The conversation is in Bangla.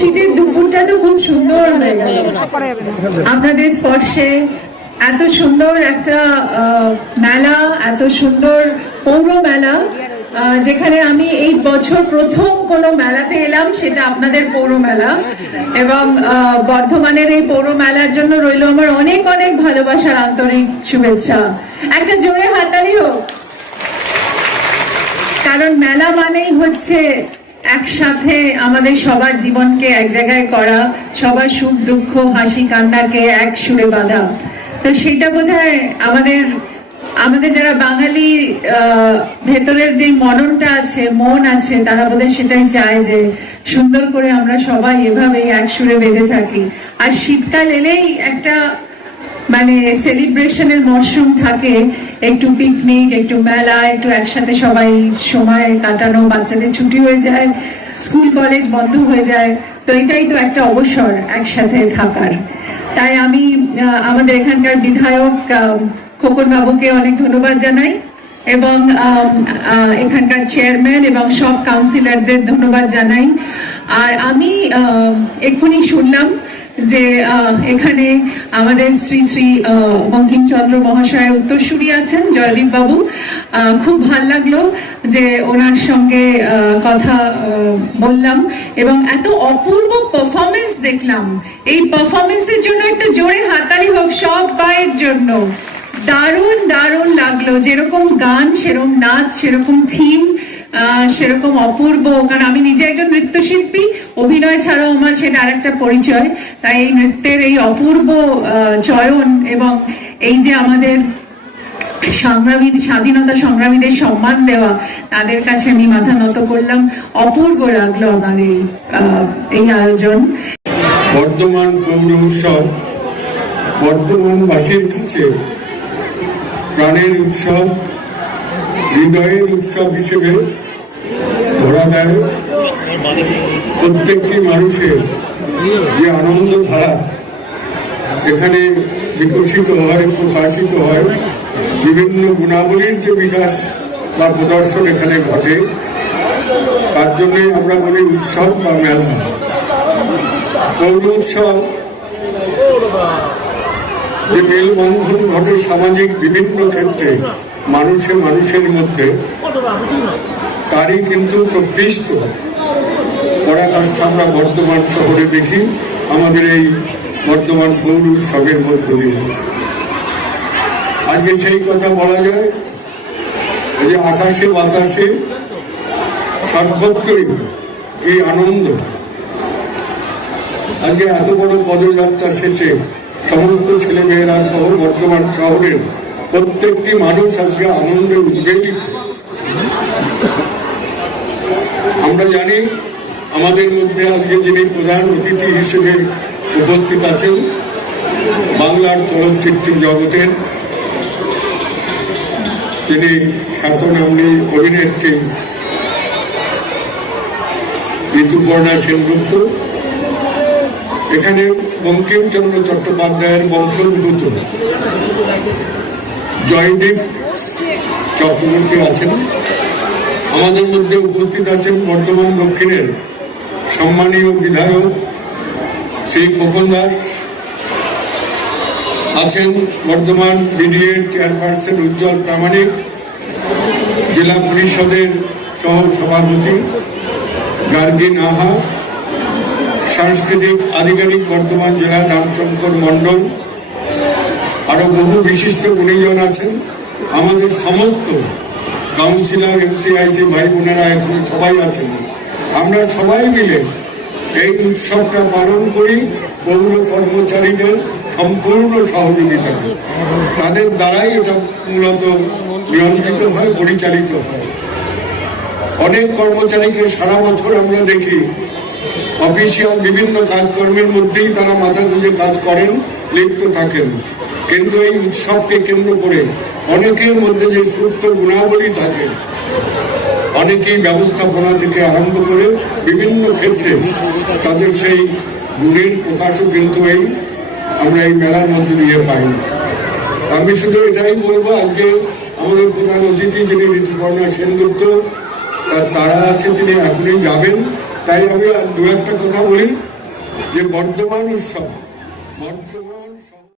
শীতের দুপুরটা তো খুব সুন্দর আপনাদের স্পর্শে এত সুন্দর একটা মেলা, এত সুন্দর পৌর মেলা যেখানে আমি এই বছর প্রথম কোনো মেলাতে এলাম, সেটা আপনাদের পৌর মেলা। এবং বর্ধমানের এই পৌর মেলার জন্য রইল আমার অনেক অনেক ভালোবাসার আন্তরিক শুভেচ্ছা। একটা জোরে হাতালি হোক। কারণ মেলা মানেই হচ্ছে একসাথে আমাদের সবার জীবনকে এক জায়গায় করা, সবার সুখ, দুঃখ, হাসি, কান্নাকে এক সুরে বাঁধা। তো সেটা বোধহয় আমাদের আমাদের যারা বাঙালি ভেতরের যে মননটা আছে, মন আছে, তারা বোধহয় সেটাই চায় যে সুন্দর করে আমরা সবাই এভাবেই এক সুরে বেঁধে থাকি। আর শীতকাল এলেই একটা মানে সেলিব্রেশনের মরশুম থাকে, একটু পিকনিক একটু মেলা, একটু একসাথে সবাই সময় কাটানো, বাচ্চাদের ছুটি হয়ে যায় স্কুল কলেজ বন্ধ হয়ে যায়, তো এটাই তো একটা অবসর একসাথে থাকার। তাই আমি আমাদের এখানকার বিধায়ক খোকন বাবুকে অনেক ধন্যবাদ জানাই এবং এখানকার চেয়ারম্যান এবং সব কাউন্সিলরদের ধন্যবাদ জানাই। আর আমি এক্ষুনি শুনলাম যে এখানে আমাদের শ্রী শ্রী বঙ্কিমচন্দ্র মহাশয়ের উত্তরসূরি আছেন জয়দীপ বাবু। খুব ভালো লাগল যে ওনার সঙ্গে কথা বললাম এবং এত অপূর্ব পারফরমেন্স দেখলাম। এই পারফরমেন্সের জন্য একটা জোরে হাততালি হোক, সব বায়ের জন্য। দারুণ দারুণ লাগল। যেরকম গান, সেরকম নাচ, সেরকম থিম সেরকম অপূর্ব, কারণ আমি নিজে একজন নৃত্যশিল্পী, অভিনয় ছাড়াও আমার সেটা আরেকটা পরিচয়। তাই এই নৃত্যের এই অপূর্ব চয়ন এবং এই যে আমাদের সংগ্রামী স্বাধীনতা সংগ্রামীদের সম্মান দেওয়া, তাদের কাছে আমি মাথা নত করলাম। অপূর্ব লাগল আমার এই এই আয়োজন। বর্ধমান পৌর উৎসব, বর্ধমানবাসীর কাছে প্রাণের উৎসব, হৃদয়ের উৎসব হিসেবে ধরা দেয় প্রত্যেকটি মানুষের যে আনন্দ ধারা এখানে বিকশিত হয়, প্রকাশিত হয়, বিভিন্ন গুণাবলীর যে বিকাশ বা প্রদর্শন এখানে ঘটে, তার জন্যই আমরা বলি উৎসব বা মেলা। পৌর উৎসব, যে মেলবন্ধন ঘটে সামাজিক বিভিন্ন ক্ষেত্রে, মানুষে মানুষের মধ্যে তারই কিন্তু প্রকৃষ্ট। পরাকাষ্ঠা আমরা বর্ধমান শহরে দেখি, আমাদের এই বর্ধমান পৌর উৎসবের মধ্য দিয়ে। আজকে সেই কথা বলা যায় যে আকাশে বাতাসে সর্বত্রই এই আনন্দ। আজকে এত বড় পদযাত্রা শেষে সমস্ত ছেলেমেয়েরা সহ বর্তমান শহরের প্রত্যেকটি মানুষ আজকে আনন্দে উদ্বেলিত। আমরা জানি আমাদের মধ্যে আজকে যিনি প্রধান অতিথি হিসেবে উপস্থিত আছেন, বাংলার চলচ্চিত্র জগতের তিনি খ্যাতনামী অভিনেত্রী ঋতুপর্ণা সেনগুপ্ত, এখানে বঙ্কিমচন্দ্র চট্টোপাধ্যায়ের বংশোদ্ভূত জয়দীপ চক্রবর্তী আছেন। আমাদের মধ্যে উপস্থিত আছেন বর্ধমান দক্ষিণের সম্মানীয় বিধায়ক শ্রী খোকন দাস, আছেন বর্ধমান বিডিএর চেয়ারপারসন উজ্জ্বল প্রামাণিক, জেলা পরিষদের সহ সভাপতি গার্গিন আহা, সাংস্কৃতিক আধিকারিক বর্ধমান জেলার রামশঙ্কর মণ্ডল আরও বহু বিশিষ্ট গুণীজন আছেন। আমাদের সমস্ত কাউন্সিলর, এমসিআইসি, ভাই বোনেরা এখানে সবাই আছেন। আমরা সবাই মিলে এই উৎসবটা পালন করি পৌর কর্মচারীদের সম্পূর্ণ সহযোগিতা তাদের দ্বারাই এটা মূলত নিয়ন্ত্রিত হয়, পরিচালিত হয়। অনেক কর্মচারীকে সারা বছর আমরা দেখি অফিসিয়াল বিভিন্ন কাজকর্মের মধ্যেই তারা মাথা গুঁজে কাজ করেন, লিপ্ত থাকেন। কিন্তু এই উৎসবকে কেন্দ্র করে অনেকের মধ্যে যে সুপ্ত গুণাবলী থাকে, অনেকেই ব্যবস্থাপনা থেকে আরম্ভ করে বিভিন্ন ক্ষেত্রে তাদের সেই গুণের প্রকাশও কিন্তু এই আমরা এই মেলার মধ্যে দিয়ে পাই। আমি শুধু এটাই বলব, আজকে আমাদের প্রধান অতিথি যিনি ঋতুপর্ণা সেনগুপ্ত, তার তারা আছে, তিনি এখনই যাবেন। তাই আমি দু একটা কথা বলি, যে বর্ধমান উৎসব, বর্ধমান